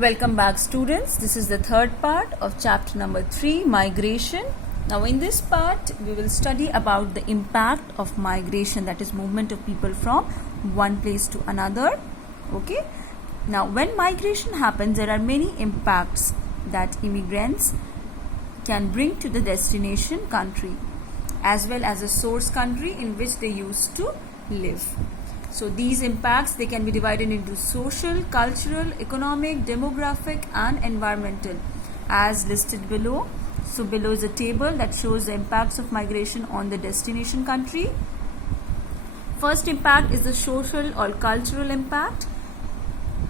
Welcome back, students. This is the third part of chapter number 3, migration. Now in this part we will study about the impact of migration, that is movement of people from one place to another. Okay. Now when migration happens, there are many impacts that immigrants can bring to the destination country as well as the source country in which they used to live. So these impacts, they can be divided into social, cultural, economic, demographic and environmental as listed below. So below is a table that shows the impacts of migration on the destination country. First impact is the social or cultural impact.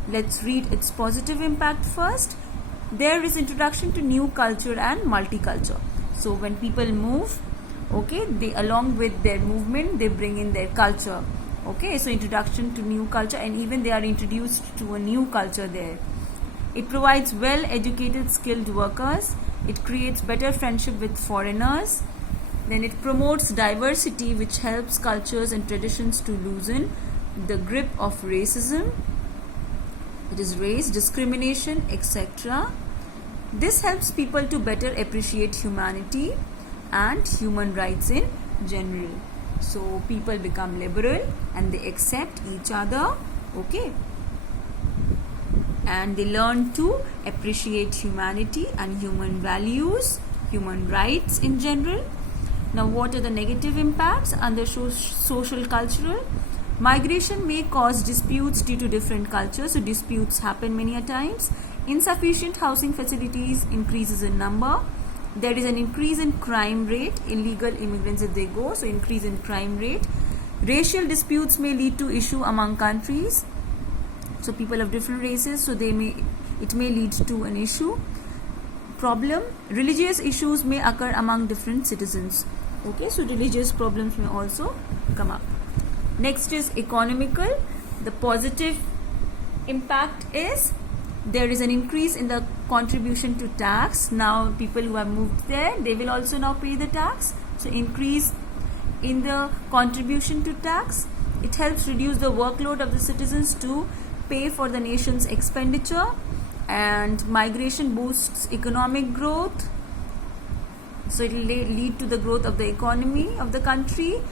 Let's read its positive impact first. There is introduction to new culture and multicultural. So when people move, okay, they along with their movement, they bring in their culture. Okay, so introduction to new culture, and even they are introduced to a new culture there. It provides well-educated, skilled workers. It creates better friendship with foreigners. Then it promotes diversity, which helps cultures and traditions to loosen the grip of racism. It is race, discrimination, etc. This helps people to better appreciate humanity and human rights in general. So people become liberal and they accept each other, okay, and they learn to appreciate humanity and human values, human rights in general. Now what are the negative impacts under social cultural? Migration may cause disputes due to different cultures, so disputes happen many a times. Insufficient housing facilities increases in number. There is an increase in crime rate, illegal immigrants if they go, so increase in crime rate. Racial disputes may lead to issue among countries, so people of different races, so it may lead to an issue, problem. Religious issues may occur among different citizens, okay, so religious problems may also come up. Next is economical. The positive impact is there is an increase in the contribution to tax. Now people who have moved there, they will also now pay the tax. So increase in the contribution to tax. It helps reduce the workload of the citizens to pay for the nation's expenditure. And migration boosts economic growth. So it will lead to the growth of the economy of the country.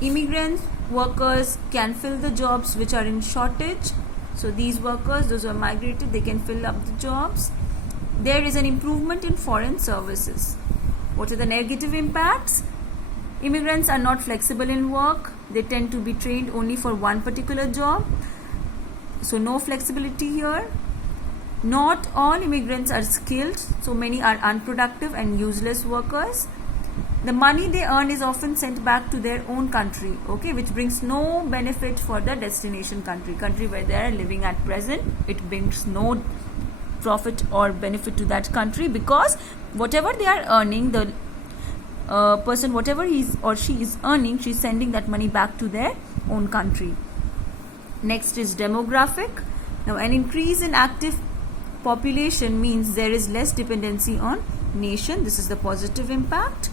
Immigrant workers can fill the jobs which are in shortage. So these workers, those who are migrated, they can fill up the jobs. There is an improvement in foreign services. What are the negative impacts? Immigrants are not flexible in work. They tend to be trained only for one particular job. So no flexibility here. Not all immigrants are skilled. So many are unproductive and useless workers. The money they earn is often sent back to their own country, okay, which brings no benefit for the destination country where they are living at present. It brings no profit or benefit to that country, because whatever they are earning, the person, whatever he or she is earning, she is sending that money back to their own country. Next is demographic. Now an increase in active population means there is less dependency on nation. This is the positive impact.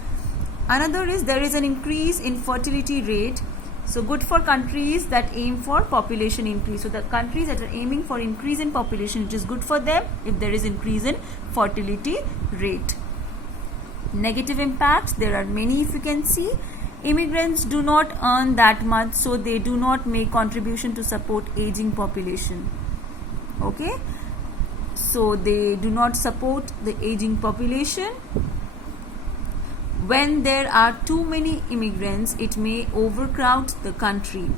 Another is there is an increase in fertility rate. So good for countries that aim for population increase. So the countries that are aiming for increase in population, it is good for them if there is increase in fertility rate. Negative impacts, there are many if you can see. Immigrants do not earn that much, so they do not make contribution to support aging population. Okay, so they do not support the aging population. When there are too many immigrants, it may overcrowd the country.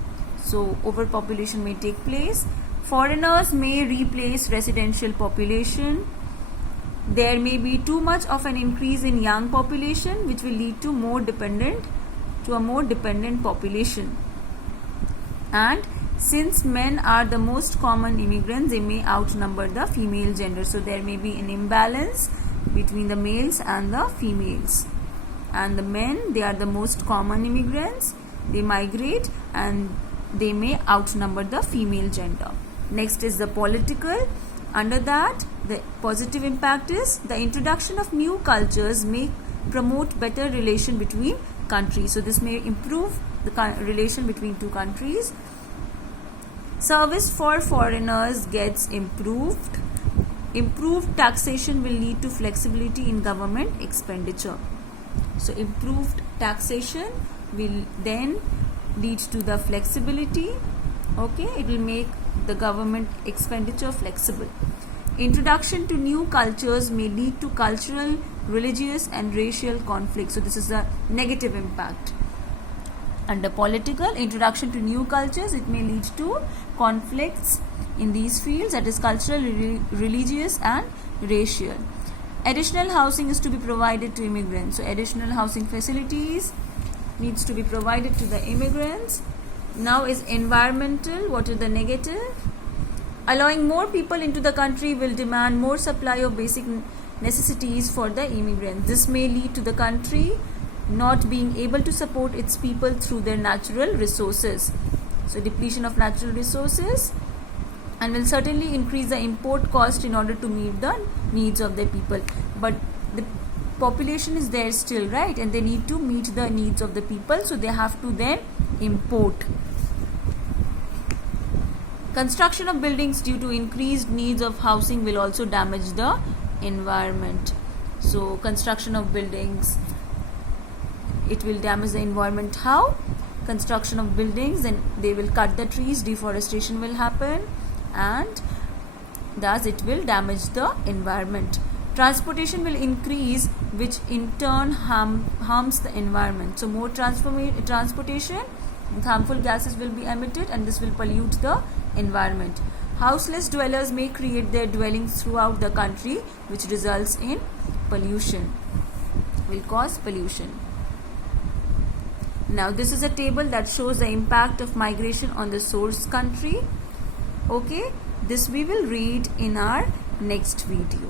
So overpopulation may take place. Foreigners may replace residential population. There may be too much of an increase in young population, which will lead to a more dependent population. And since men are the most common immigrants, they may outnumber the female gender. So there may be an imbalance between the males and the females. And the men, they are the most common immigrants. They migrate and they may outnumber the female gender. Next is the political. Under that, the positive impact is the introduction of new cultures may promote better relation between countries. So this may improve the relation between two countries. Service for foreigners gets improved. Improved taxation will lead to flexibility in government expenditure. So improved taxation will then lead to the flexibility. Okay, it will make the government expenditure flexible. Introduction to new cultures may lead to cultural, religious and racial conflict. So this is a negative impact. Under political, introduction to new cultures, it may lead to conflicts in these fields, that is cultural, religious and racial. Additional housing is to be provided to immigrants. So additional housing facilities needs to be provided to the immigrants. Now is environmental. What are the negative? Allowing more people into the country will demand more supply of basic necessities for the immigrants. This may lead to the country not being able to support its people through their natural resources. So depletion of natural resources, and will certainly increase the import cost in order to meet the needs of the people. But the population is there still, right? And they need to meet the needs of the people, so they have to then import. Construction of buildings due to increased needs of housing will also damage the environment. So construction of buildings, it will damage the environment. How? Construction of buildings, then they will cut the trees, deforestation will happen, and thus it will damage the environment. Transportation will increase, which in turn harms the environment. So more transportation, harmful gases will be emitted, and this will pollute the environment. Houseless dwellers may create their dwellings throughout the country, which results in pollution, will cause pollution. Now this is a table that shows the impact of migration on the source country. Okay, this we will read in our next video.